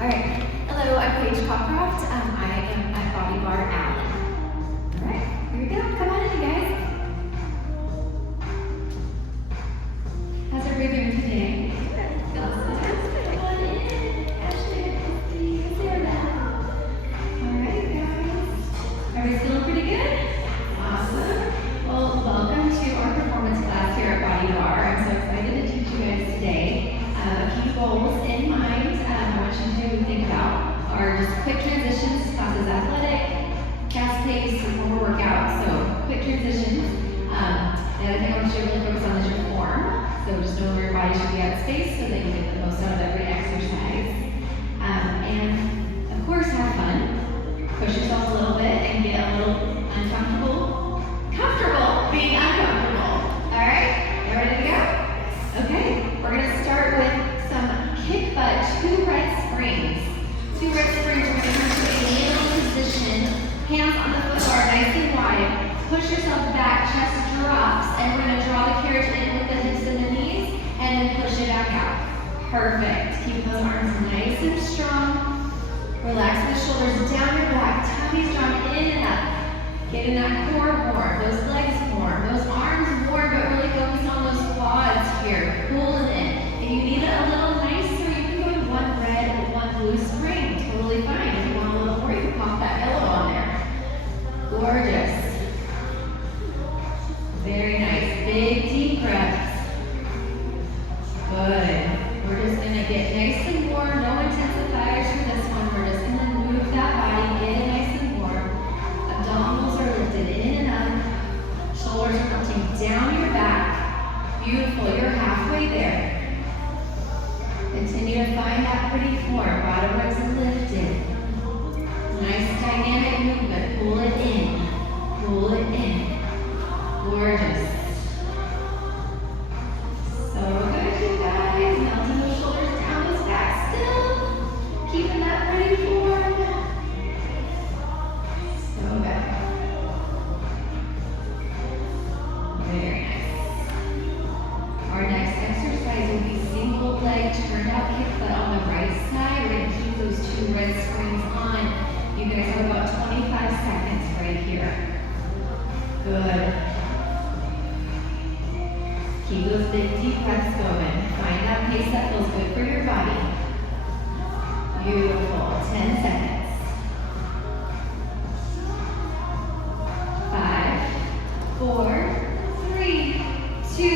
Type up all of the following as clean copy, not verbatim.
All right. Hello, I'm Paige Cockcroft. I am at Body Bar Allen. All right, here we go. Come on in, guys. How's everybody doing today? Come on in. Ashley, let's hear that. All right, guys. Are we feeling pretty good? Awesome. Well, welcome to our performance class here at Body Bar. I'm so excited to teach you guys today. A few goals in mind I want you to think about are just quick transitions. Class is athletic, fast-paced, formal workout, so quick transitions. The other thing I want you to really focus on is your form. So just know where your body should be out of space so that you get the most out of every exercise. And of course, have fun. Push yourself a little bit and get a little comfortable being uncomfortable. All right, you ready to go? Okay, we're gonna start with some kick butt, 2 right springs. 2 right springs, we're gonna come to a kneeling position, hands on the foot bar, nice and wide. Push yourself back, chest drops, and we're gonna draw the carriage in with the hips and the knees, and then push it back out. Perfect, keep those arms nice and strong. Relax the shoulders down your back, tummy's drawn in and up. Getting that core warm, those legs warm, those arms warm, but really focus on those quads here. Pull it in. If you need it a little nicer, you can go to 1 red and 1 blue spring. Totally fine. If you want a little more, you can pop that yellow on there. Gorgeous. Very nice. Big deep breaths. Good. We're just gonna get nice and warm. No intensifiers for this one. We're just gonna move that body, get it nice and warm. Abdominals are lifted in and up. Shoulders are melting down your back. Beautiful, you're halfway there. Continue to find that pretty form. Bottom ribs lifted. Nice dynamic movement. Pull it in. Pull it in. Gorgeous. So good, you guys. Melting those shoulders down, those back still. Keeping that pretty form. So good. Very nice. Our next exercise will be single leg turned out kick butt on the right side. We're going to keep those 2 red springs on. You guys have about 25 seconds right here. Good. Keep those big deep breaths going. Find that pace that feels good for your body. Beautiful. 10 seconds. 5, 4, 3, 2,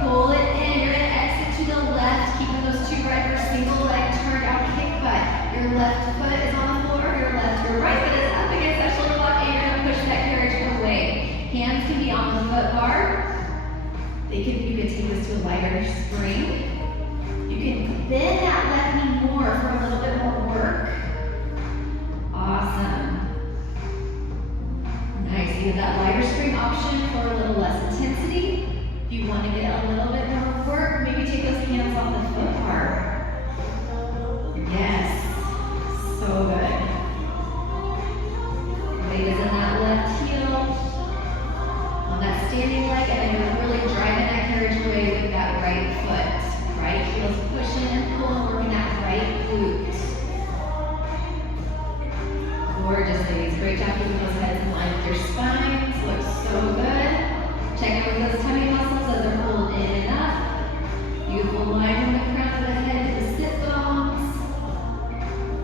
pull it in. You're gonna exit to the left, keeping those 2 right for single leg turned out kick butt. Your left foot is on the floor, your right foot is up against that shoulder block, and you're gonna push that carriage away. Hands can be on the foot bar. You can take this to a lighter spring. You can bend that left knee more for a little bit more work. Awesome. Nice. You have that lighter spring option for a little less intensity. If you want to get a little bit more work, maybe take those hands off the foot bar. Yes. So good. Weight is in that left heel. On that standing leg, and then you're really driving that carriage away with that right foot. Right heel's pushing and pulling, working that right glute. Gorgeous, ladies. Great job keeping those heads in line with your spines. Looks so good. Check out those tummy muscles as they're pulled in and up. Beautiful line from the crown of the head to the sit bones.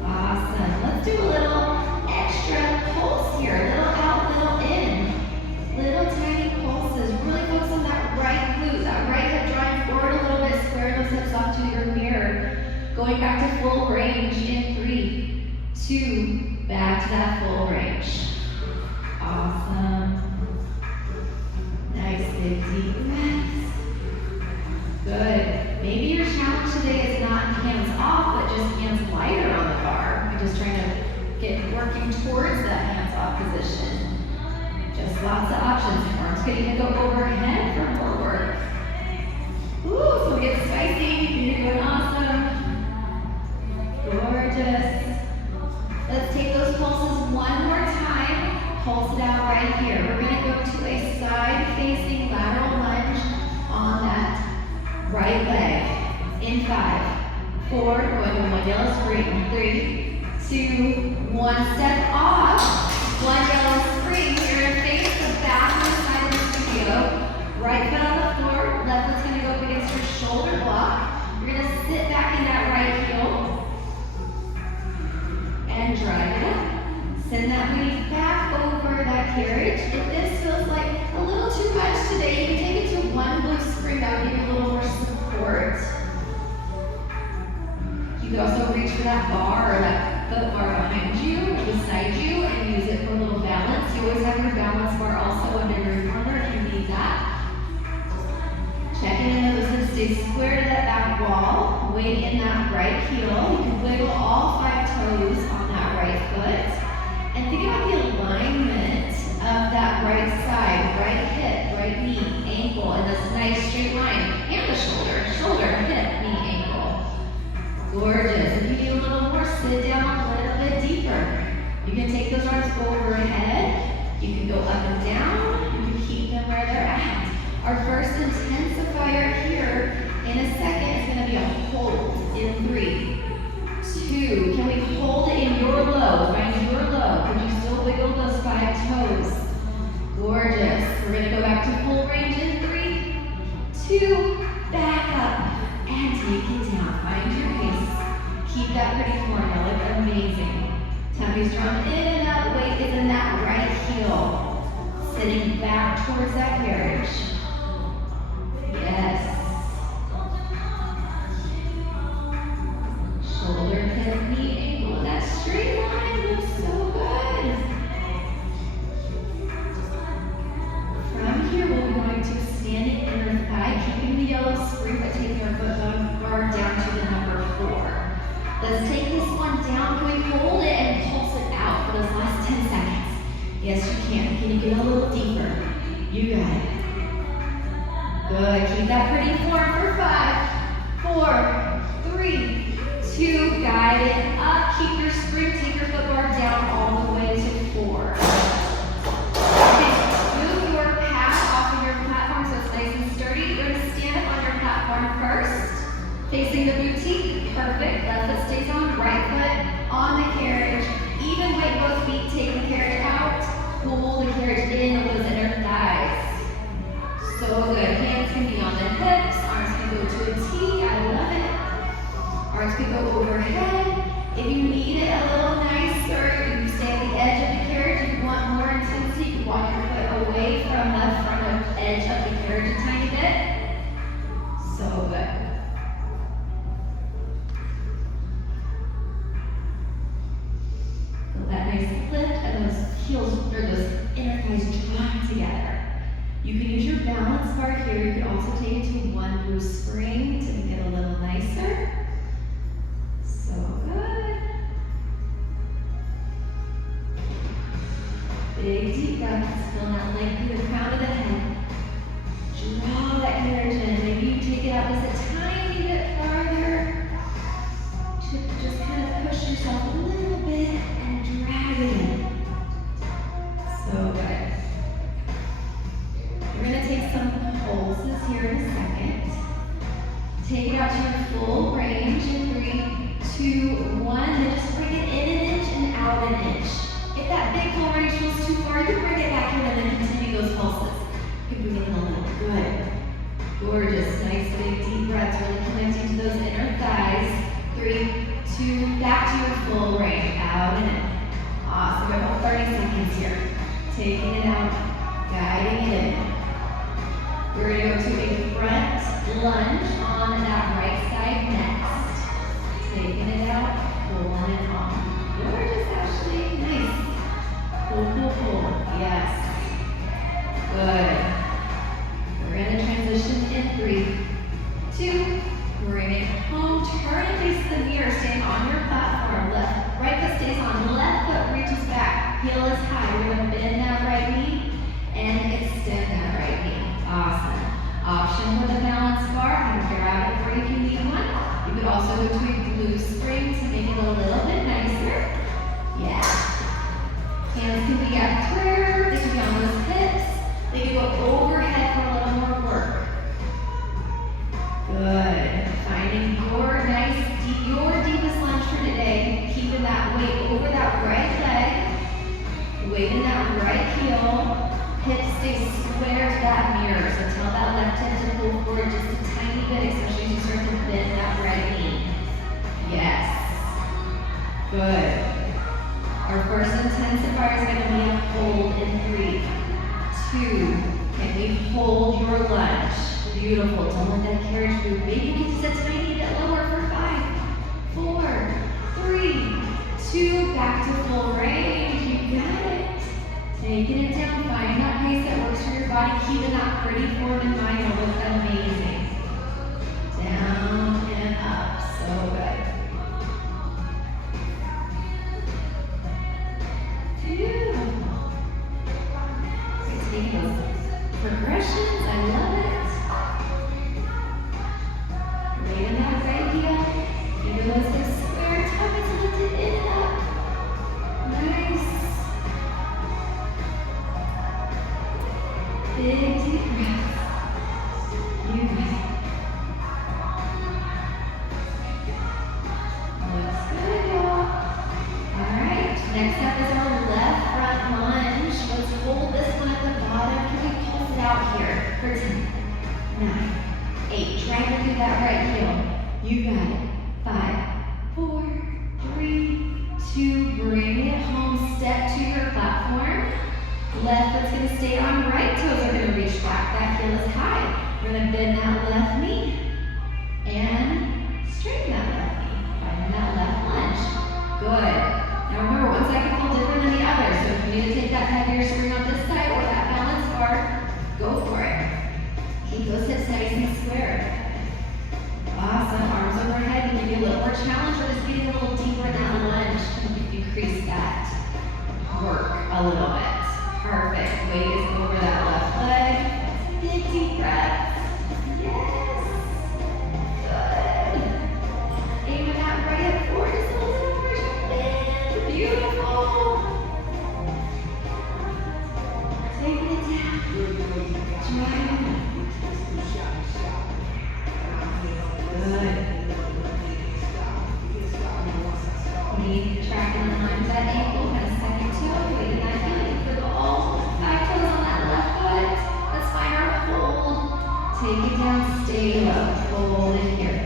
Awesome. Let's do a little extra pulse here. A little out, little in. Little tiny pulses. Really focus on that right glute, that right hip drawing forward a little bit. Square those hips off to your mirror. Going back to full range in 3, 2, back to that full range. Awesome. Nice big deep breaths. Good. Maybe your challenge today is not hands off, but just hands lighter on the bar. You're just trying to get working towards that hands off position. Just lots of options. Arms can even go overhead for more work. Ooh, so we get spicy. You're doing awesome. Gorgeous. Let's take those pulses one more time. Pulse it out right here. We're going to go to a side-facing lateral lunge on that right leg. In 5, 4, going to 1 one yellow spring. 3, 2, 1. Step off. One yellow spring. You're going to face the back of the side of the studio. Right foot on the floor. Left foot's going to go up against your shoulder block. You're going to sit back in that right heel. And drive it up. Send that weight back over that carriage. If this feels like a little too much today, you can take it to one blue spring. That will give you a little more support. You can also reach for that bar or that foot bar behind you, beside you, and use it for a little balance. You always have your balance bar also under your corner if you need that. Checking in those hips, stay square to that back wall. Weight in that right heel. You can wiggle all 5 toes on that right foot. And think about the alignment of that right side, right hip, right knee, ankle, and this nice straight line. And the shoulder, hip, knee, ankle. Gorgeous. If you need a little more, sit down a little bit deeper. You can take those arms overhead. You can go up and down. You can keep them where they're at. Our first intensifier here in a second is going to be a hold in 3, 2. Can we hold it in your low? Find your low. Can you still wiggle those 5 toes? Gorgeous. We're going to go back to full range in 3, 2. Back up and take it down. Find your pace. Keep that pretty form. That look amazing. Tummy's drawn in and up. Weight is in that right heel. Sitting back towards that carriage. Yes. Shoulder, hip, knee, ankle. That straight line looks so good. From here, we'll be going to standing inner thigh, keeping the yellow spring, but taking our foot bar down to the number 4. Let's take this one down. Can we hold it and pulse it out for those last 10 seconds? Yes, you can. Can you get a little deeper? You got it. Good. Keep that pretty form for 5, 4, 3, 2. Guide it up. Keep your spring. Take your foot bar down all the way to 4. Okay. Move your pad off of your platform so it's nice and sturdy. You're going to stand up on your platform first, facing the boutique. Perfect. Left foot stays on. Right foot on the carriage. Even weight both feet. Take the carriage out. Pull the carriage in with those inner thighs. So good. Hands can be on the hips. Arms can go to a T. I love it. Arms can go overhead. If you need it a little nicer, you can stay at the edge of the carriage. If you want more intensity, you can walk your foot away from the front edge of the carriage a tiny bit. So good. Feel that nice lift and those heels or those inner thighs drawn together. You can use your balance bar here. You can also take it to one blue spring to make it a little nicer. So good. Big deep breaths. Feel that length through the crown of the head. Draw that carriage in. Maybe you take it out just a tiny bit farther to just kind of push yourself a little bit and drag it in. So good. We're going to take some pulses here in a second. Take it out to your full range in 3, 2, 1. Then just bring it in an inch and out an inch. If that big full range feels too far, you can bring it back in and then continue those pulses. You can bring it in a little. Good. Gorgeous. Nice big deep breaths. Really connecting to those inner thighs. 3, 2. Back to your full range. Out and in. Awesome. We have about 30 seconds here. Taking it out. Guiding it in. We're going to go to a front lunge on that right side next. Taking it out, pulling it on. Gorgeous, Ashley. Nice. Pull, pull, pull. Yes. Good. We're going to transition in 3, 2. Bring it home. Turn and face the mirror. Staying on your platform. Right foot stays on. Left foot reaches back. Heel is high. We're going to bend that right knee and extend that right knee. Awesome. Option for the balance bar. I'm going to grab it for you if you need one. You could also go to a blue spring to make it a little bit nicer. Yeah. Hands can be at prayer. They can be on those hips. They can go overhead for a little more work. Good. Finding your deepest lunge Good. Our first intensifier is going to be a hold in 3, 2. Can we hold your lunge? Beautiful. Don't let that carriage move. Maybe you can sit a tiny bit lower for 5, 4, 3, 2. Back to full range. You got it. Taking it down. Find that pace that works for your body. Keeping that pretty form in mind. It'll look amazing. Down and up. So good. Beautiful. So take those progressions. I love it. Right in that right heel. Keep those hips square. Tummies lifted in and up. Nice. Big deep breath. You got it. Looks good, y'all. Alright, next up is our left front lunge. Let's hold this one at the bottom. Can we pulse it out here for 10, 9, 8. Try to do that right heel. You got it. 5, 4, 3, 2. Bring it home. Step to your platform. Left foot's going to stay on. Right toes are going to reach back. That heel is high. We're going to bend that left knee and straighten that left knee. Finding that left lunge. Good. Now remember, one side can feel different than the other. So if you need to take that heavier spring on this side or that balance bar, go for it. Keep those hips nice and square. Awesome. Arms overhead. Can give you a little more challenge, or just getting a little deeper in that lunge to increase that work a little bit. Perfect. Weight is over that left leg. Big deep breath. Yes. Good. Aiming that right hip forward just a little more. Bend. Beautiful. Taking it down. Driving it. Good. Knee tracking in line with that ankle. Kind of second toe. Weight in that heel. All 5 toes on that left foot. Let's find our hold. Take it down, stay low. Hold it here.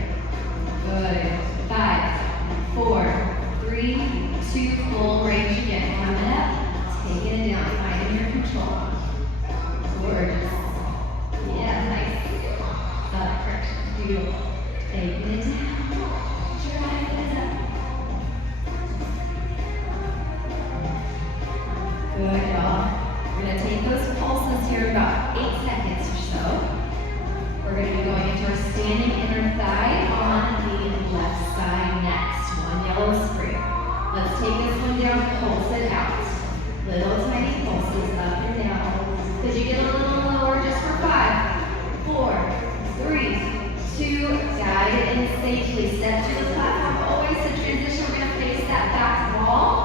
Good. 5, 4, 3, 2. Full range again. Coming up. Taking it down. Finding your control. Gorgeous. Yeah, nice. Correction. Beautiful. Taking it down. Driving it up. Good, y'all. We're going to take those pulses here about 8 seconds or so. We're going to be going into our standing inner thigh on the left side next. One yellow spring. Let's take this one down, pulse it out. Little tiny pulses up and down. Could you get a little lower just for 5, 4, 3, 2. Guide it in safely. Step to the platform. Always the transition. We're going to face that back wall.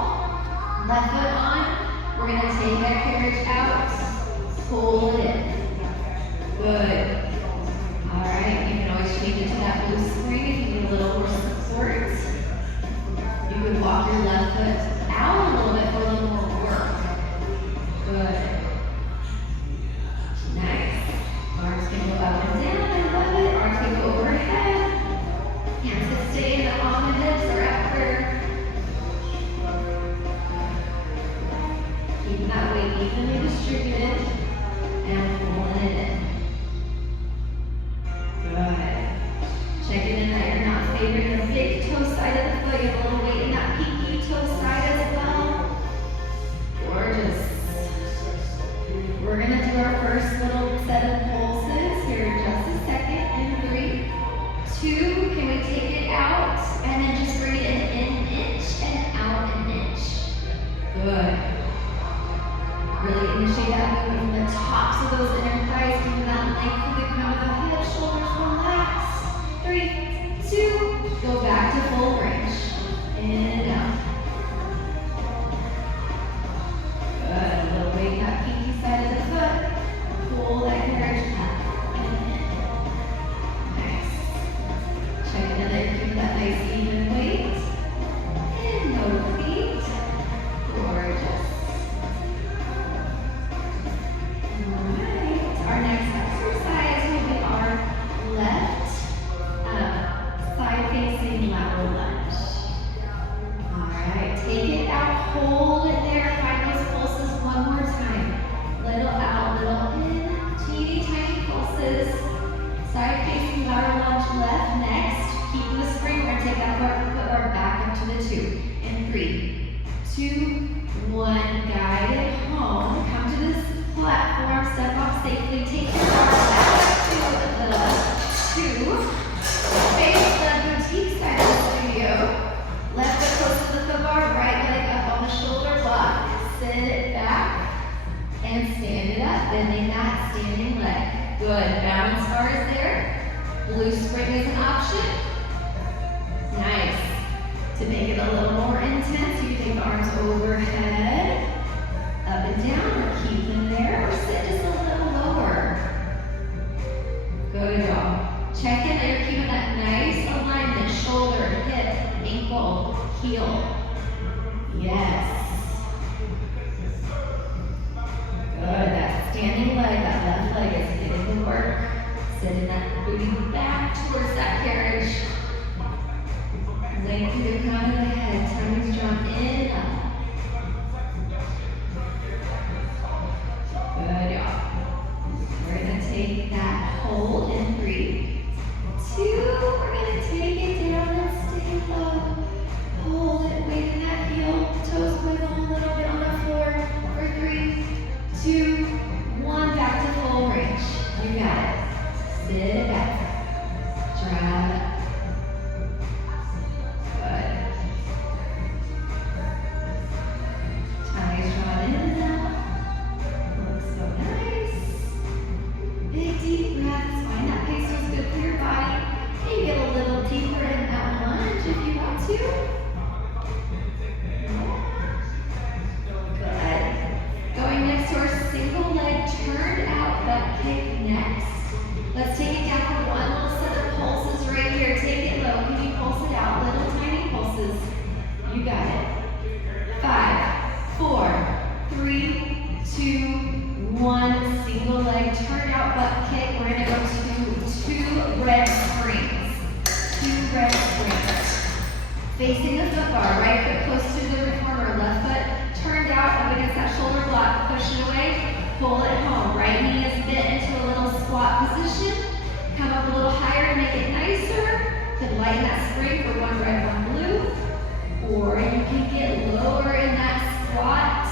Left foot on. We're going to take that carriage out, pull it in. Good. All right, you can always change it to that blue spring if you need a little more support. You can walk your left foot out a little bit for a little more work. Good. Nice. Arms can go up and down. I love it. Arms can go overhead. Hands can stay on the hips or after. Keeping that weight evenly distributed and pulling it in. Good. Checking in that you're not favoring the big toe side of the foot. You have a little weight in that pinky toe side as well. Gorgeous. We're going to do our first little set of pulses here in just a second. In 3, 2. Can we take it out and then just bring it in an inch and out an inch. Good. Really initiate that movement from the tops of those inner thighs, keeping that length through the crown of the head, shoulders relax. 3, 2, go back to full range. In and out. Good. A little weight in that pinky side of the foot. Pull that carriage Blue spring is an option. Nice. To make it a little more intense, you can take the arms overhead, up and down, or keep them there, or sit just a little lower. Good job. Check in that you're keeping that nice alignment, shoulder, hip, ankle, heel. Yes. Good, that standing leg, that left leg is getting the work. Sitting that booty back towards that carriage. Length through the crown of the head, tummies drawn in, up. Good job. We're gonna take that hold in 3, 2. We're gonna take it down and stay low. Hold it, weighting that heel, toes wiggle a little bit on the floor. For 3, 2, 1, back to full range. You got it. Sit it back. Drive it. Good. Tummies drawn in and out. Looks so nice. Big deep breaths. Find that pace feels good for your body. And you get a little deeper in that lunge if you want to. Good. Going next to our single leg turned out butt kick next. Let's take it down for one little set of pulses right here. Take it low. Can you pulse it out? Little tiny pulses. You got it. 5, 4, 3, 2, 1. Single leg turned out butt kick. We're going to go to 2 red springs. 2 red springs. Facing the foot bar. Right foot close to the reformer. Left foot turned out up against that shoulder block. Push it away. Pull it home. Right knee is bent into a little squat position. Come up a little higher to make it nicer. Could lighten that spring for 1 red, 1 blue. Or you can get lower in that squat.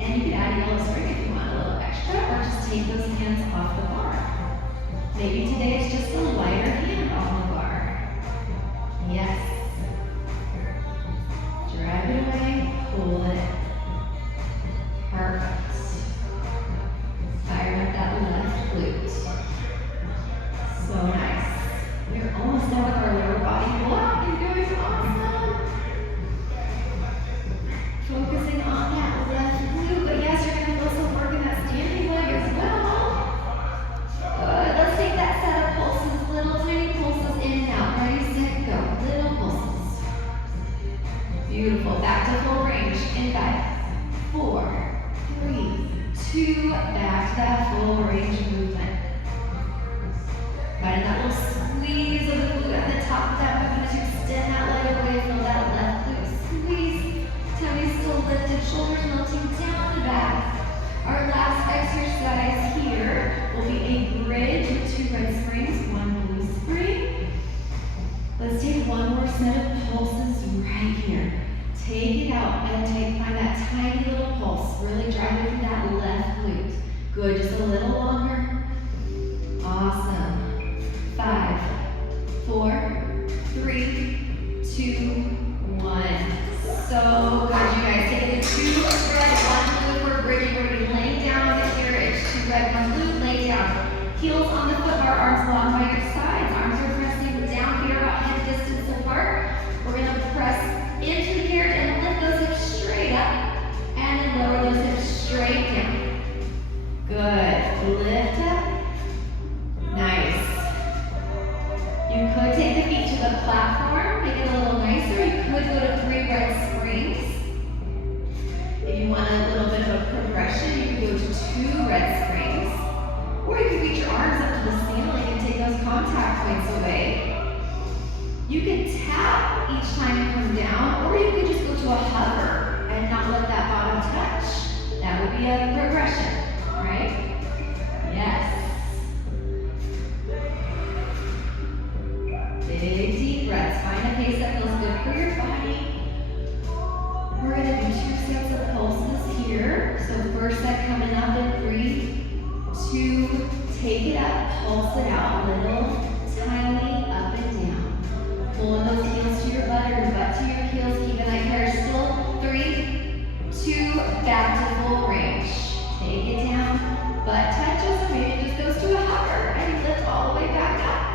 And you can add a yellow spring if you want a little extra, or just take those hands off the bar. Maybe today it's just a lighter hand on the bar. Yes. Drag it away, pull it. Perfect. Fire up that left glute. So nice. We're almost done with our lower body block. You're doing awesome. Focusing on that left glute, but yes, you're going to also work in that standing leg as well. Good. Let's take that set of pulses, little tiny pulses in and out. Ready, set, go. Little pulses. Beautiful. Back to full range in 5, 4, 3, 2, back to that full range movement. Finding that little squeeze of the glute at the top of that movement as you extend that leg away from that left glute. Squeeze. Tummy still lifted, shoulders melting down the back. Our last exercise here will be a bridge with 2 red springs, 1 blue spring. Let's take one more set of pulses right here. Take it out and find that tiny little pulse. Really drive it through that left glute. Good, just a little longer. Awesome. 5, 4, 3, 2, 1. So good, you guys. Take it to 2 red, 1 blue for bridging. We're going to be laying down on the carriage. 2 red, 1 blue, lay down. Heels on the foot bar, arms long by your sides. Arms are pressing down here about hip distance apart. We're going to press into the carriage and lift those hips straight up. And then lower those hips straight down. Good. Lift up. Nice. You could take the feet to the platform, make it a little nicer. You could go to 3 red springs. If you want a little bit of a progression, you could go to 2 red springs. Or you could reach your arms up to the ceiling and take those contact points away. You can tap each time you come down, or you could just go to a hover and not let that bottom touch. That would be a progression, right? Yes. Big deep breaths. Find a pace that feels good for your body. We're going to do 2 sets of pulses here. So first set coming up in 3, 2, take it up, pulse it out, little, tiny, up and down. Pulling those heels to your butt or your butt to your heels, keeping that carriage still. 3, 2, back to full range. Take it down, butt touches, maybe it just goes to a hover, and lift all the way back up.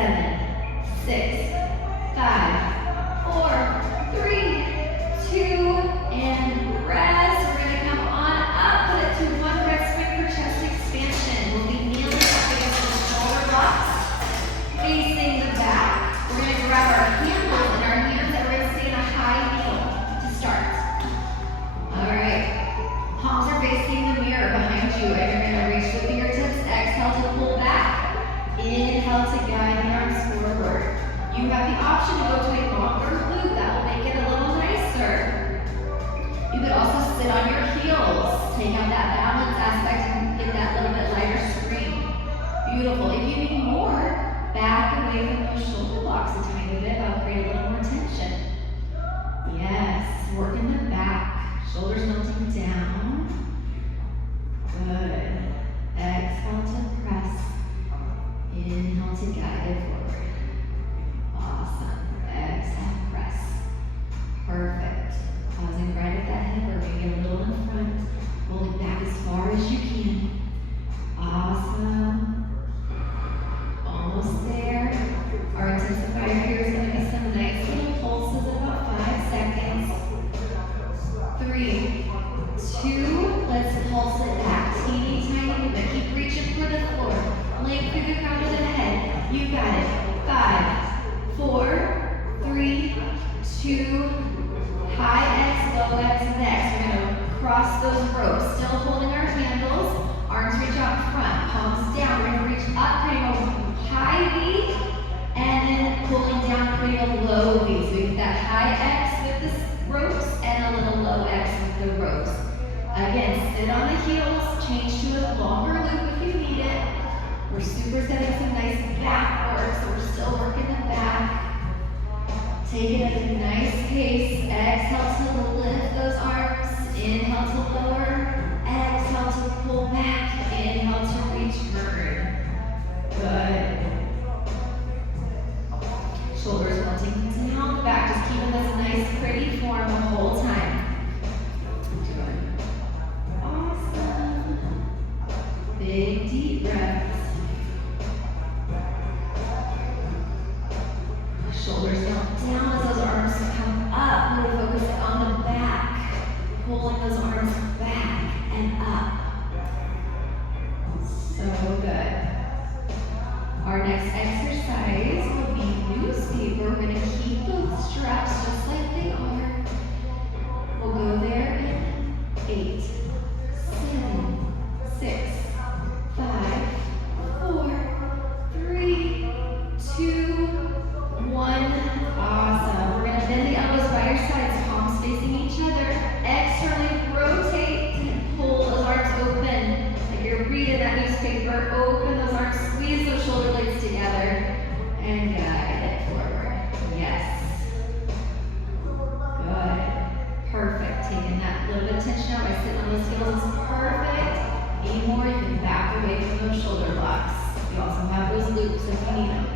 7, 6, 5, 4, 3, 2, and rest. We're going to come on up, put it to one red spring for chest expansion. We'll be kneeling up against the shoulder blocks, facing the back. We're going to grab our handles in our hands and we're going to stay in a high kneel to start. All right, palms are facing the mirror behind you and you're going to reach the fingertips. Exhale to pull back. Inhale to guide the arms forward. You have the option to go to a longer glute. That will make it a little nicer. You could also sit on your heels. Take out that balance aspect and get that little bit lighter spring. Beautiful. If you need more, back away from those shoulder blocks a tiny bit. That'll create a little more tension. Yes, work in the back. Shoulders melting down. Good. Exhale to press. Inhale to guide it forward. Awesome. Exhale, press. Perfect. Pausing right at that hip or maybe a little in front. Pulling back as far as you can. Awesome. Almost there. Our intensifier here is going to be some nice little pulses of about 5 seconds. 3, 2, let's pulse it back. Teeny tiny movement. Keep reaching for the floor. Length through the crown of the head. You got it. 5, 4, 3, 2, high X, low X next. We're going to cross those ropes. Still holding our handles. Arms reach out front. Palms down. We're going to reach up, creating a high V. And then pulling down, creating a low V. So we get that high X with the ropes and a little low X with the ropes. Again, sit on the heels. Change to a longer loop if you need it. We're supersetting some nice back work, so we're still working the back. Take it at a nice pace. Exhale to lift those arms. Inhale to lower. Exhale to pull back. Inhale to return. Good. Shoulders melting down the back, just keeping this nice, pretty form the whole time. Good. Awesome. Big, deep breaths. Shoulders down as those arms come up. Really focus on the back. Pulling those arms back and up. So good. Our next exercise will be newspaper. We're going to keep those straps just like they are. We'll go there in 8, 7, 6, 5, 4, 3, 2, 1. Awesome. We're going to bend the elbows by your sides, palms facing each other. Externally rotate and pull those arms open. Like you're reading that newspaper. Open those arms, squeeze those shoulder blades together, and guide it forward. Yes. Good. Perfect. Taking that little bit of tension out by sitting on those heels is perfect. Any more, you can back away from those shoulder blocks. You also have those loops if you need them.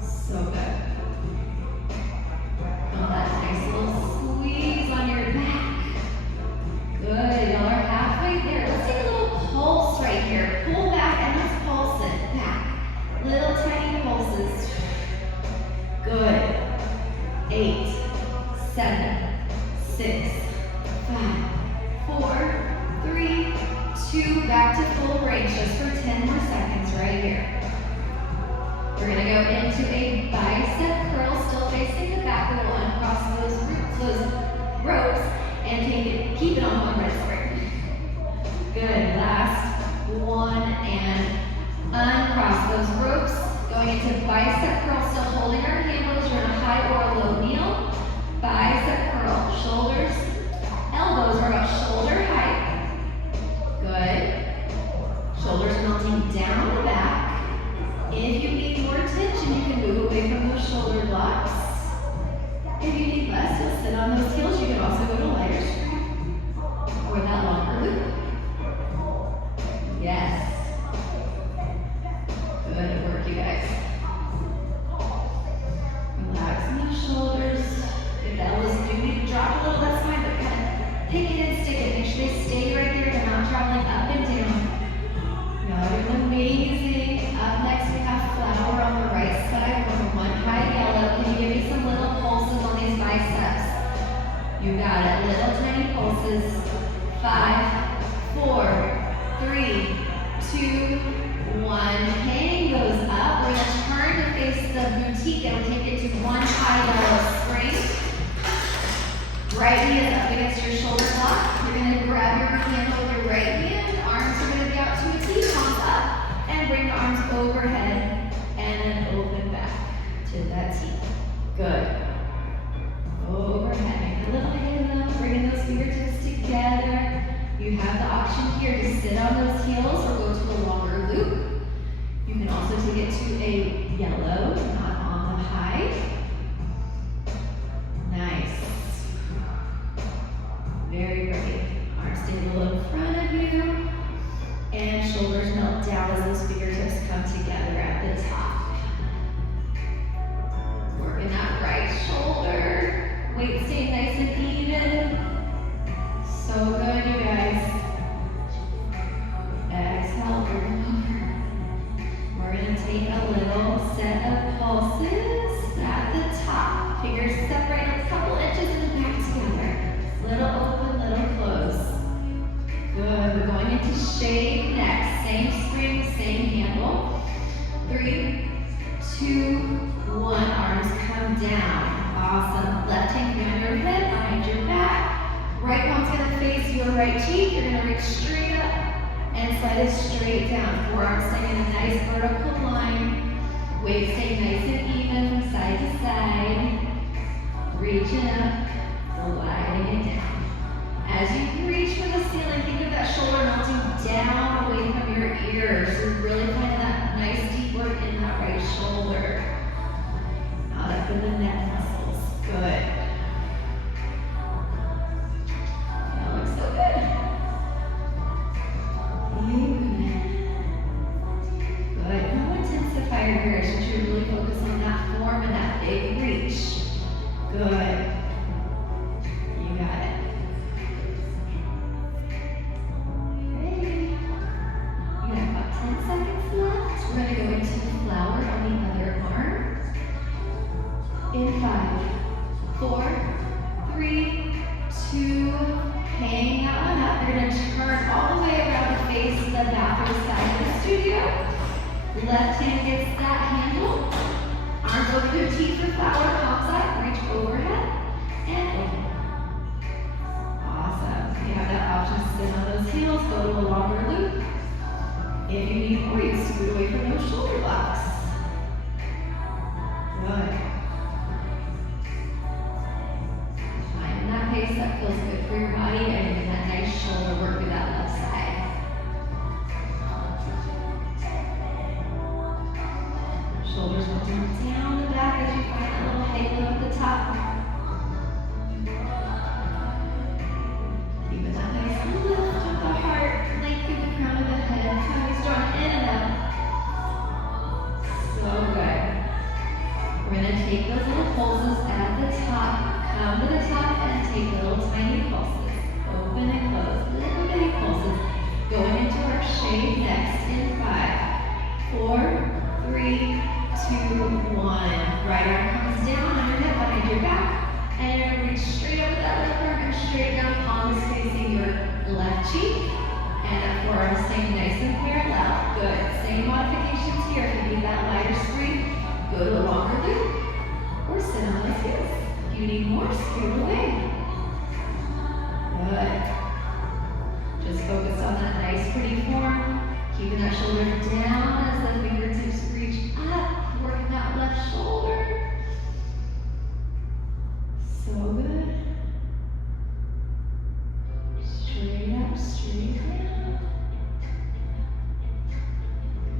So good. Feel that nice little squeeze on your back. Good. Y'all are halfway there. Let's take a little pulse right here. Pull back and let's pulse it back. Little tiny pulses. Good. 8, 7, 6, 5, 4, 3, 2. Back to full range just for 10 more seconds right here. We're going to go into a bicep curl, still facing the back. We'll uncross those ropes and keep it on one red spring. Good. Last one and uncross those ropes. Going into bicep curl, still holding our handles. You're in a high or a low kneel. Bicep curl. Shoulders, elbows are about shoulder height. Good. Shoulders melting down the back. If you need more tension, you can move away from those shoulder blocks. If you need less, you'll sit on those heels. You can also go to lighter string or that longer loop. Yes. Good work, you guys. Relaxing those shoulders. If the elbows do need to drop a little, that's fine, but kind of pick it and stick it. Make sure they stay right there. They're not traveling up and down. Y'all are doing amazing. Up next, we have flower is the boutique, and we'll take it to one high level spring. Right knee is up against your shoulder block. You're going to grab your handle with your right hand. Arms are going to be out to a T, palms up, and bring the arms overhead, and then open back to that T. Good. Overhead. Make a little halo, bringing those fingertips together. You have the option here to sit on those heels or go to a longer loop. You can also take it to a yellow, not on the high. Nice. Very pretty. Arms stay a little in front of you. And shoulders melt down as those fingertips come together at the top. Working that right shoulder. Weight stay nice and even. So good, you guys. Exhale, bring over. We're going to take a little set of pulses at the top. Fingers separate a couple inches and back together. Little open, little close. Good. We're going into shave next. Same spring, same handle. 3, 2, 1. Arms come down. Awesome. Left hand behind your head, behind your back. Right palm's going to face your right cheek. You're going to reach straight up and slide it straight down. Forearms staying in a nice vertical line. Weight stay nice and even from side to side. Reaching up, sliding it down. As you reach for the ceiling, think of that shoulder melting down away from your ears. So really find that nice deep work in that right shoulder. Not up in the neck muscles. Good. That looks so good. Good. No intensifier here. I want you to really focus on that form and that big reach. Good. You got it. Okay. You have about 10 seconds left. We're going to go into the flower on the other arm. In 5, 4, 3, 2, hang that one up. You're going to turn all the way around the face of the bathroom side of the studio. Left hand gets that handle. Arms over your teeth for flower, palms up, reach overhead, and open. Awesome. You have that option to sit on those heels, go to a longer loop. If you need more, you scoot away from those shoulder blocks. Good. Finding that pace that feels good for your body and getting that nice shoulder work with that left side. Shoulders looking down the back as you find that little halo at the top. Keeping that nice lift of the heart, lengthen the crown of the head, tummies drawn in and up. So good. We're going to take those little pulses at the top, come to the top and take little tiny pulses. Open and close, little bitty pulses. Going into our shave next in 5, 4, 3, 2, 1. Right arm comes down on your hip, behind your back, and you're going to reach straight up with that left arm and straight down, palm is facing your left cheek, and that forearm staying nice and parallel. Good. Same modifications here. If you need that lighter spring, go to a longer loop, or sit on those heels. If you need more, scoot away. Good. Just focus on that nice, pretty form. Keeping that shoulder down as the fingertips reach up. Working that left shoulder. So good. Straight up, straight down.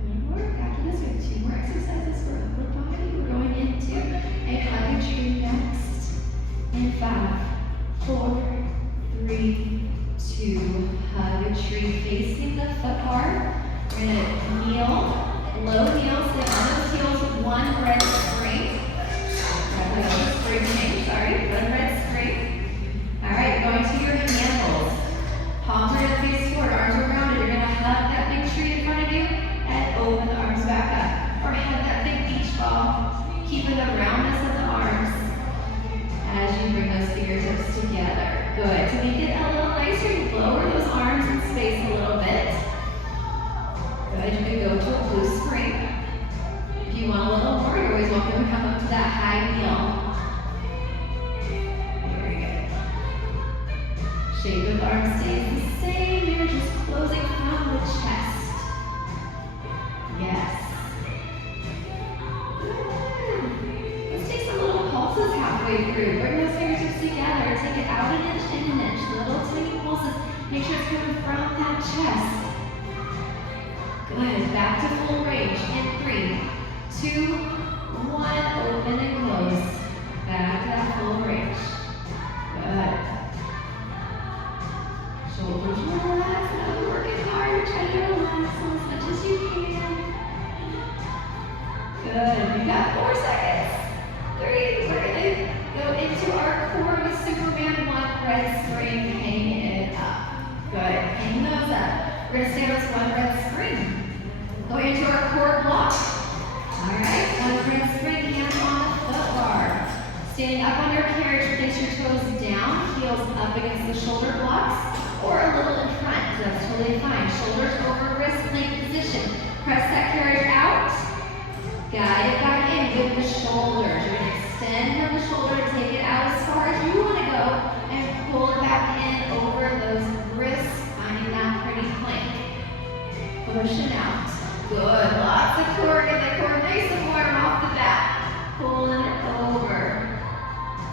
Good work. After this, we have 2 more exercises for upper body. We're going into a hug and tree next. In 5, 4, 3, 2. Hug a tree facing the foot hard. We're going to kneel. Low heels, sit on those heels with one red spring. One red spring. All right, going to your handles. Palms are going to face forward, arms are rounded. You're going to hug that big tree in front of you and open the arms back up. Or hug that big beach ball, keeping the roundness of the arms as you bring those fingertips together. Good. To make it a little nicer, you lower those arms in space a little bit. Good, you could go to a blue spring. If you want a little more, you're always you're welcome to come up to that high kneel. Very good. Shape of the arm stays the same. You're just closing from the chest. Yes. Good. Let's take some little pulses halfway through. Bring those fingertips together. Take it out an inch and an inch. Little tiny pulses. Make sure it's coming from that chest. Good. Back to full range. In 3, 2, 1. Open and close. Back to that full range. Good. Shoulders relax. Now we're working hard. Try to relax as much as you can. Good. You got 4 seconds. 3. We're going to go into our core with Superman 1 red spring. Hang it up. Good. Hang those up. We're going to stay on this 1 red spring. Going into our core block. All right. 1 red spring. Hands on the foot bar. Standing up on your carriage. Place your toes down. Heels up against the shoulder blocks. Or a little in front. That's totally fine. Shoulders over wrist plank position. Press that carriage out. Guide it back in with the shoulders. You're going to extend from the shoulder to take it out as far as you want to go and pull it back in over those wrists, finding that pretty plank. Pushing out. Good. Lots of core in the core. Nice and warm off the bat. Pulling it over.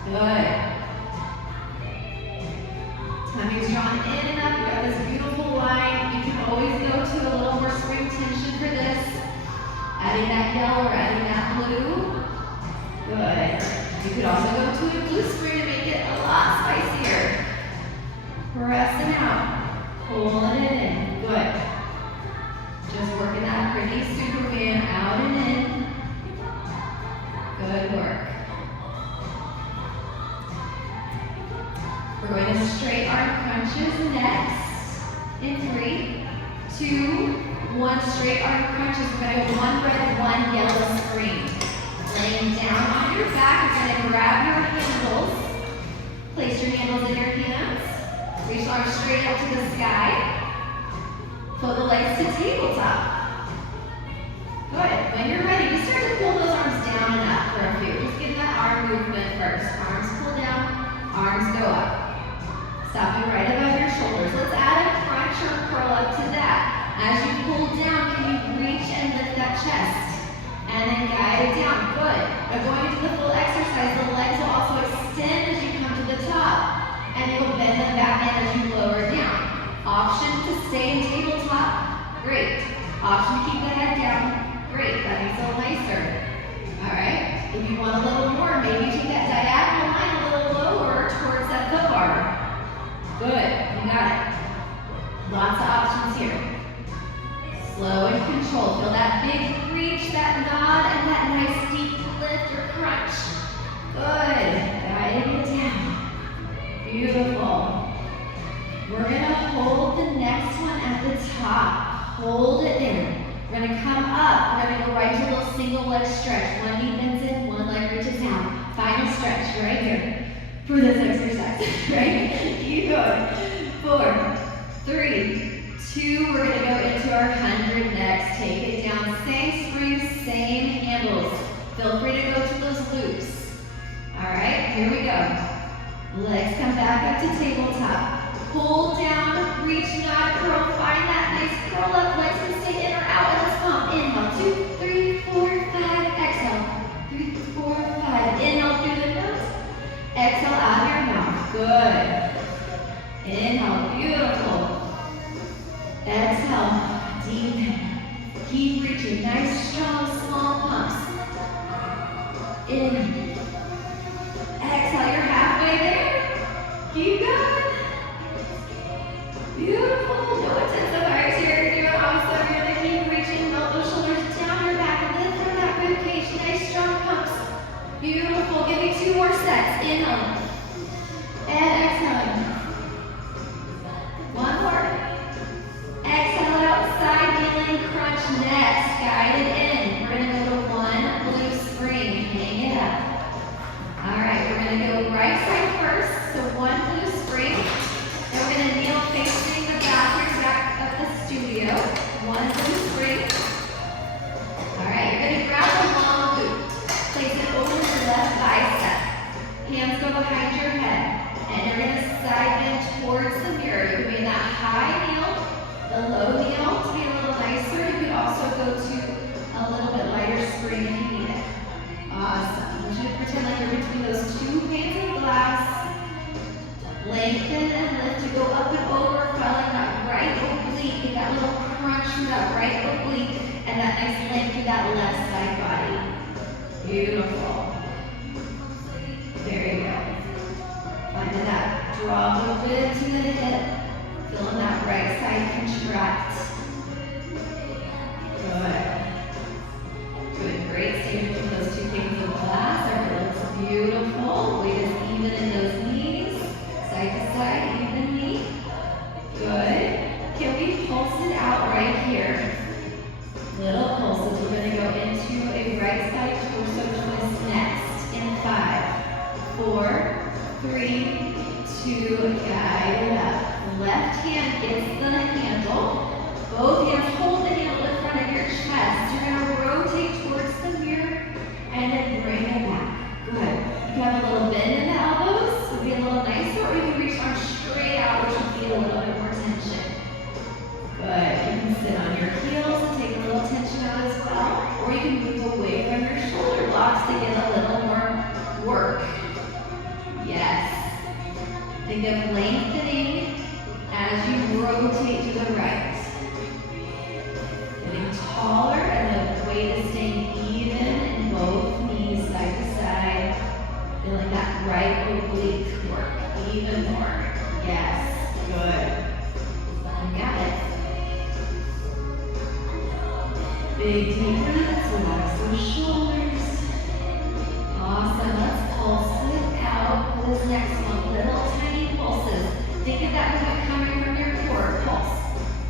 Good. Tummy's drawn in and up. You got this beautiful line. You can always go to a little more spring tension for this. Adding that yellow or adding that blue. Good. You could also go to a blue spring to make it a lot spicier. Pressing out. Pulling it in. Good. Just working that pretty Superman out and in. Good work. We're going to straight arm crunches next. In 3, 2, 1. Straight arm crunches. We're going to go 1 red, 1 yellow spring. Laying down on your back, you're going to grab your handles. Place your handles in your hands. Reach arms straight up to the sky. Pull the legs to tabletop. Good. When you're ready, just start to pull those arms down and up for a few. Just get that arm movement first. Arms pull down, arms go up. Stopping right above your shoulders. Let's add a crunch or curl up to that. As you pull down, can you reach and lift that chest? And then guide it down. Good. Now going into the full exercise, the legs will also extend as you come to the top. And you'll bend them back in as you lower down. Option to stay in tabletop. Great. Option to keep the head down. Great. That makes it a little nicer. All right. If you want a little more, maybe take that diagonal line a little lower towards that foot bar. Good. You got it. Lots of options here. Slow and controlled. Feel that big reach, that nod, and that nice deep lift or crunch. Good. Guiding it down. Beautiful. We're going to hold the next one at the top. Hold it there. We're going to come up. We're going to go right to a little single leg stretch. One knee bends in, one leg reaches out. Final stretch right here for this exercise. Right? Keep going. 4, 3, 2. We're going to go into our 100 next. Take it down. Same springs, same handles. Feel free to go to those loops. All right, here we go. Legs come back up to tabletop. Pull down, reach, nod, curl. Find that nice curl up. Legs can stay in or out. And let's pump. Inhale, 2, 3, 4, 5. Exhale, 3, 4, 5. Inhale through the nose. Exhale out of your mouth. Good. Inhale, beautiful. Exhale, deep. Keep reaching. Nice, strong, small pumps. Inhale. Exhale, you're halfway there. Keep going. Beautiful. No intensifiers here. You're doing awesome. You're going to keep reaching. Melt those shoulders down your back. Lift from that rib cage. Nice, strong pumps. Beautiful. Give me 2 more sets. Inhale. And exhale. 1 more. Exhale out. Side kneeling crunch next. Guide it in. We're going to go to 1 blue spring. Hang it up. All right. We're going to go right side first. So 1 blue spring. And we're going to kneel facing the back of the studio. 1 blue spring. All right. You're going to grab the long loop. Beautiful. Very good. Finding that draw a little bit into the hip. Feeling that right side contract. Good. Good. Great. Stay between those two panes of glass. Everything looks beautiful. Weight is even in those knees. Side to side, evenly. Good. Can we pulse it out right here? Little pulses. We're going to go into a right side torso twist next. In 5, 4, 3, 2, guide it up. Left hand gets the handle. Both hands hold the handle in front of your chest. You're going to rotate towards the mirror and then bring it back. Good. You can have a little bend in the elbows. It'll be a little nicer, or you can reach arms straight out, which will feel a little bit more tension. Good. You can sit on your heels and take a little tension out as well, or you can move away from your shoulder blocks to get a little more work. Yes. Think of lengthening as you rotate to the right. Getting taller and the weight is staying even in both knees, side to side. Feeling that right oblique work even more. Yes, good. You got it. Big deep breaths, relax those shoulders. Awesome, let's pulse it out for this next one. Little tiny pulses. Think of that movement coming from your core. Pulse,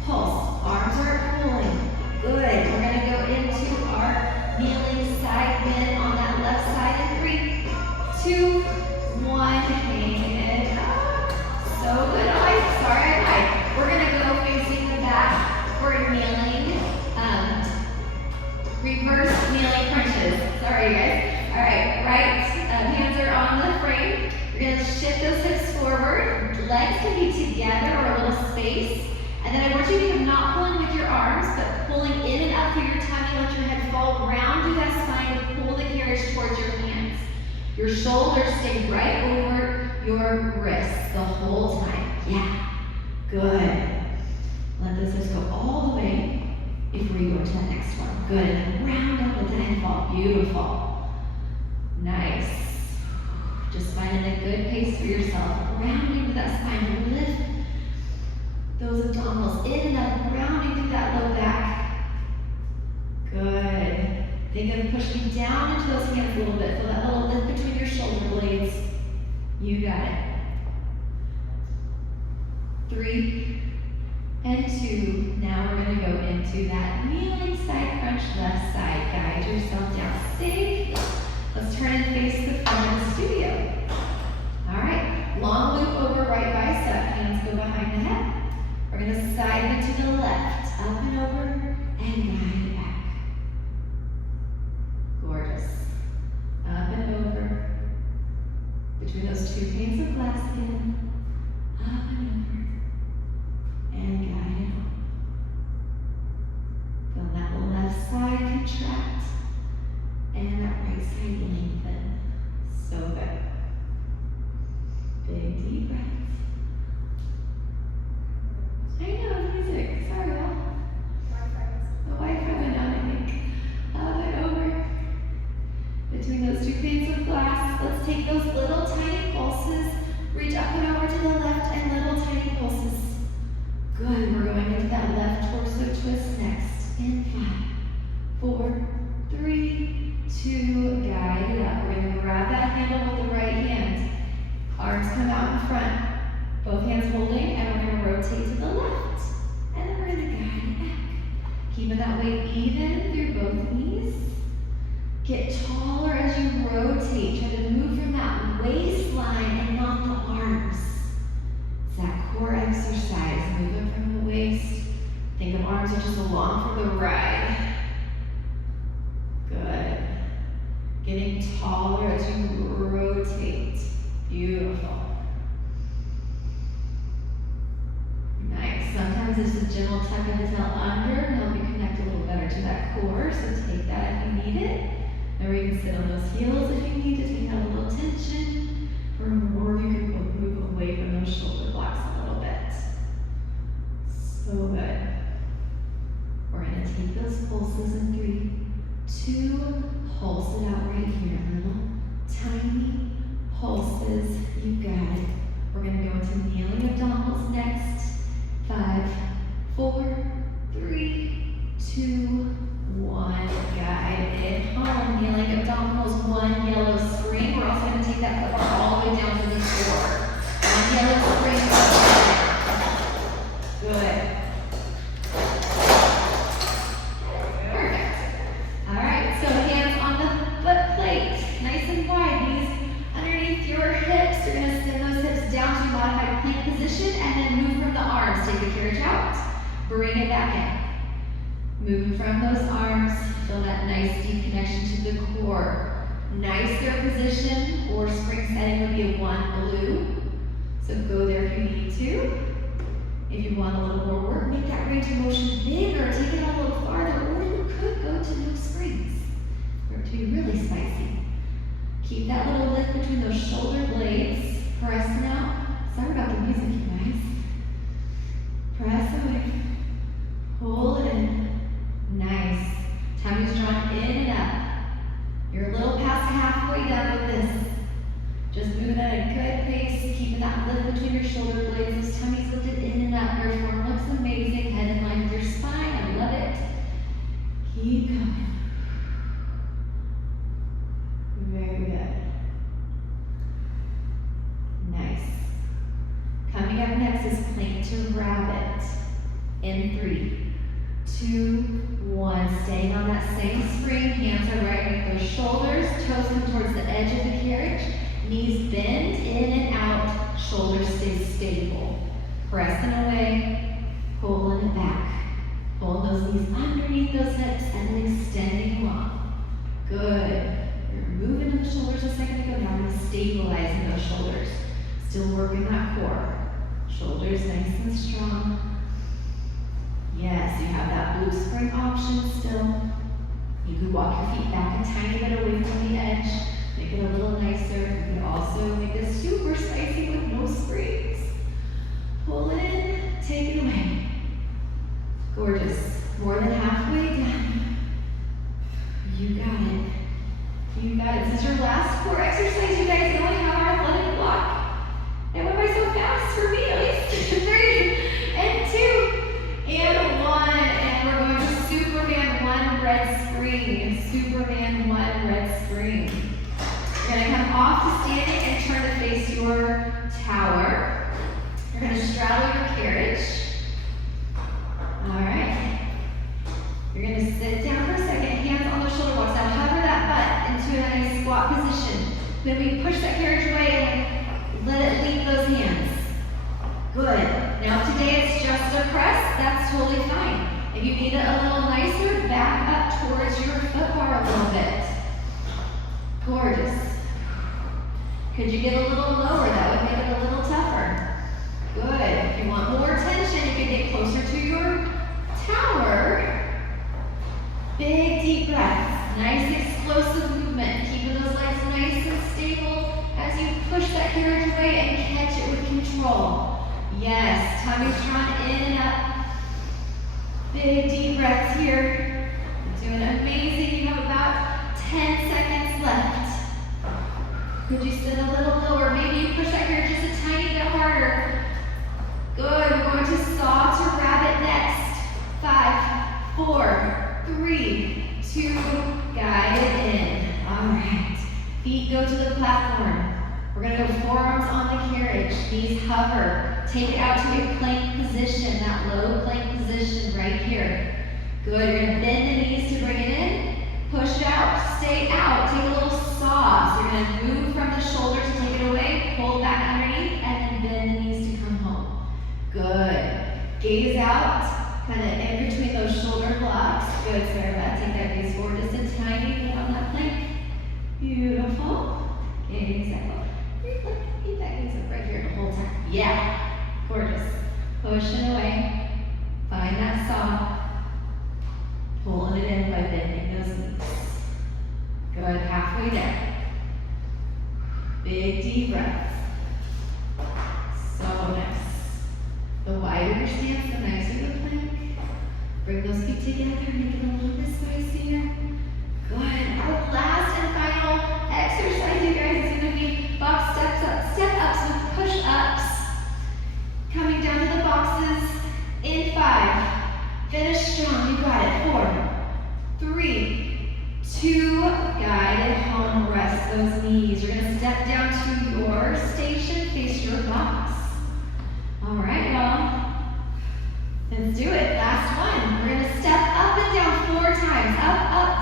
pulse. Arms are pulling. Good. We're going to go into our kneeling side bend on that left side in 3, 2, 1. Hang it up. So good. I lied. We're going to go facing the back for kneeling. Reverse kneeling crunches. Sorry, guys. All right. Right hands are on the frame. You're going to shift those hips forward. Legs can be together or a little space. And then I want you to be not pulling with your arms, but pulling in and up through your tummy. Let your head fall round through that spine. Pull the carriage towards your hands. Your shoulders stay right over your wrists the whole time. Yeah. Good. Let those hips go all the way before you go to the next one. Good. And round up with the head fall. Beautiful. Nice. Just finding a good pace for yourself. Rounding to that spine. Lift those abdominals in and up, rounding through that low back. Good. Think of pushing down into those hands a little bit. Feel that little lift between your shoulder blades. You got it. 3 and 2. Now we're going to go into that kneeling side crunch, left side. Guide yourself down. Stay. Let's turn and face the front of the studio. All right. Long loop over right bicep. Hands go behind the head. We're going to side bend to the left, up and over, and guide it back. Gorgeous. Up and over. Between those two panes of glass again. Up and over. And guide it home. Feel that left side contract. And that right side lengthen. So good. Big deep breaths. I know, music. Sorry, Will. The Wi-Fi went down, I think. Up and over. Between those two panes of glass, let's take those little tiny pulses. Reach up and over to the left and little tiny pulses. Good. We're going into that left torso twist next. In 5, 4, 3, 2. Guide it up. We're going to grab that handle with the right hand. Arms come out in front. Both hands holding, and we're going to rotate to the left. And then we're going to guide it back. Keeping that weight even through both knees. Get taller as you rotate. Try to move from that waistline and not the arms. It's that core exercise. Moving from the waist. Think of arms are just along for the ride. Good. Getting taller as you rotate. Beautiful. Nice. Sometimes there's a gentle tuck of the tail under and help you connect a little better to that core. So take that if you need it. Or you can sit on those heels if you need to take out a little tension. Or you can move away from those shoulder blocks a little bit. So good. We're going to take those pulses in 3, 2, pulse it out right carriage out. Bring it back in. Moving from those arms, feel that nice deep connection to the core. Nicer position or spring setting would be a 1 blue. So go there if you need to. If you want a little more work, make that range of motion bigger, take it a little farther, or you could go to no springs for it to be really spicy. Keep that little lift between those shoulder blades, pressing out. Sorry about the music, you guys. Press away. Pull it in. Nice. Tummy's drawn in and up. You're a little past halfway done with this. Just moving at a good pace, keeping that lift between your shoulder blades. Those tummies lifted in and up. Your form looks amazing. Head in line with your spine. I love it. Keep going. Very good. Nice. Coming up next is plank to rabbit. In 3, 2, 1. Staying on that same spring. Hands are right underneath those shoulders. Toes come towards the edge of the carriage. Knees bend in and out. Shoulders stay stable. Pressing away. Pulling it back. Pull those knees underneath those hips and then extending long. Good. You're moving in the shoulders a second ago. Now we're stabilizing those shoulders. Still working that core. Shoulders nice and strong. Yes, you have that blue spring option still. You could walk your feet back a tiny bit away from the edge. Make it a little nicer. You can also make this super spicy with no springs. Pull it in, take it away. Gorgeous. More than halfway done. You got it. You got it. This is your last core exercise. You guys know we have our athletic block. And went by so fast for me, at least. 3 and 2 and 1. And we're going to Superman 1 red spring. Superman 1 red spring. You're going to come off to standing and turn to face your tower. You're going to straddle your carriage. All right. You're going to sit down for a second, hands on the shoulder blocks. Now hover that butt into a nice squat position. Then we push that carriage away and let it leave those hands. Good. Now today it's just a press. That's totally fine. If you need it a little nicer, back up towards your foot bar a little bit. Gorgeous. Could you get a little lower? That would make it a little tougher. Good. If you want more tension, you can get closer to your tower. Big deep breaths. Nice explosive movement. Keeping those legs nice and stable as you push that carriage away and catch it with control. Yes. Tummy's drawn in and up. Big deep breaths here. You're doing amazing. You have about 10 seconds left. Could you sit a little lower? Maybe you push that carriage just a tiny bit harder. Good. We're going to saw to rabbit next. 5, 4, 3, 2, guide it in. All right. Feet go to the platform. We're going to go forearms on the carriage. Knees hover. Take it out to a plank position, that low plank position right here. Good. You're going to bend the knees to bring it in. Push it out. Stay out. Take a little saw. So you're going to move from the shoulder to take it away. Pull back underneath and then bend the knees to come home. Good. Gaze out. Kind of in between those shoulder blocks. Good, Sarah. Take that gaze forward just a tiny bit on that plank. Beautiful. Gaze out. Keep that gaze up right here the whole time. Yeah. Gorgeous. Pushing away. Find that saw. Pulling it in by bending those knees. Good. Halfway down. Big deep breaths. So nice. The wider your stance, the nicer the plank. Bring those feet together, make it a little bit spicier. Good. Our last and final exercise, you guys, is going to be box step-ups with push-ups. Coming down to the boxes in 5. Finish strong. You got it. 4, 3, 2. Guide it home. Rest those knees. You're going to step down to your station. Face your box. All right, y'all. Let's do it. Last one. We're going to step up and down 4 times. Up, up,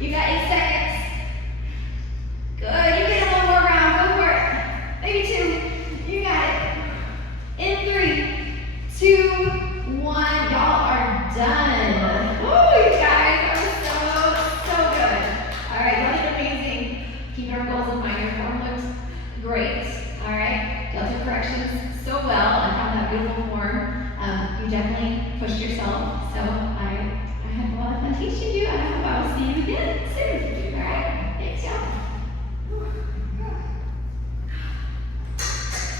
You got 8 seconds. Good. You get a little more round. Go for it. Maybe 2. You got it. In 3, 2, 1. Y'all are done. Oh, you guys are so good. All right, y'all did amazing. Keeping our goals in mind. Your form looks great. All right, y'all did corrections so well. I found that beautiful form. You definitely pushed yourself. So I had a lot of fun teaching you. I hope I will see you again.